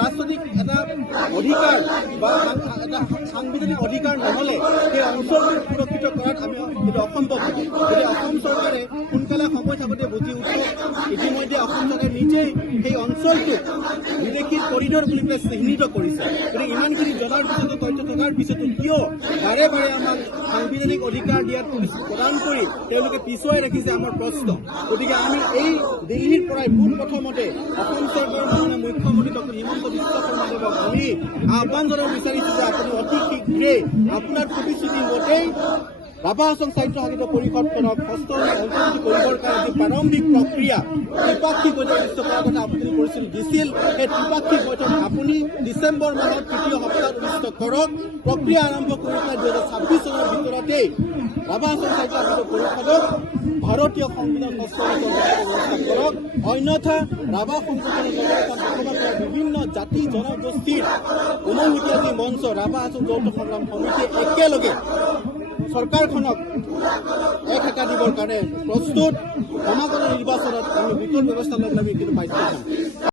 ৰাজনৈতিক এটা অধিকাৰ বা এটা সাংবিধানিক অধিকাৰ নহ'লে সেই অঞ্চলটো সুৰক্ষিত কৰাত আমি এইটো অসম্ভৱ হ'ব। গতিকে অসম চৰকাৰে সোনকালে সময় থাকোঁতে বুজি উঠক। ইতিমধ্যে অসম চৰকাৰে নিজেই সেই অঞ্চলটোক বিদেশী কৰিডৰ বুলি পেলাই চিহ্নিত কৰিছে। গতিকে ইমানখিনি জনাৰ পিছতো তথ্য থকাৰ পিছতো কিয় বাৰে বাৰে আমাক সাংবিধানিক অধিকাৰ দিয়াত প্ৰদান কৰি তেওঁলোকে পিছুৱাই ৰাখিছে আমাৰ প্ৰশ্ন। গতিকে আমি এই দিল্লীৰ পৰাই পোনপ্ৰথমতে অসম চৰকাৰৰ মাননীয় মুখ্যমন্ত্ৰী ডক্টৰ হিমন্ত বিশ্ব শৰ্মাদেৱক আমি আহ্বান জনাব বিচাৰিছোঁ যে আপুনি অতি শীঘ্ৰেই আপোনাৰ প্ৰতিশ্ৰুতি মতেই ৰাভা হাছং সাহিত্য সাহিত্য পৰিষদখনক হস্তক্ষেপ অন্তৰ্ভুক্ত কৰিবৰ কাৰণে যি প্ৰাৰম্ভিক প্ৰক্ৰিয়া ত্ৰিপাক্ষিক বৈঠক অনুষ্ঠিত কৰাৰ কথা আপুনি পৰিস্থিতি দিছিল, সেই ত্ৰিপাক্ষিক বৈঠক আপুনি ডিচেম্বৰ মাহৰ তৃতীয় সপ্তাহত অনুষ্ঠিত কৰক। প্ৰক্ৰিয়া আৰম্ভ কৰি পেলাই 2026 চনৰ ভিতৰতেই ৰাভা হাছং সাহিত্য সাহিত্য পৰিষদক ভাৰতীয় সংবিধান হস্তক্ষেপৰ ব্যৱস্থা কৰক। অন্যথা ৰাভা সংগঠনৰ লগতে বসবাস কৰা বিভিন্ন জাতি জনগোষ্ঠীৰ উমৈহতীয়া যি মঞ্চ ৰাভা হাছং যৌথ সংগ্ৰাম সমিতিয়ে একেলগে চৰকাৰখনক এক হেঁচা দিবৰ কাৰণে প্ৰস্তুত। সমাগত নিৰ্বাচনত আমি বিকল্প ব্যৱস্থা লৈ পেলাই আমি কিন্তু বাধ্য হ'ম।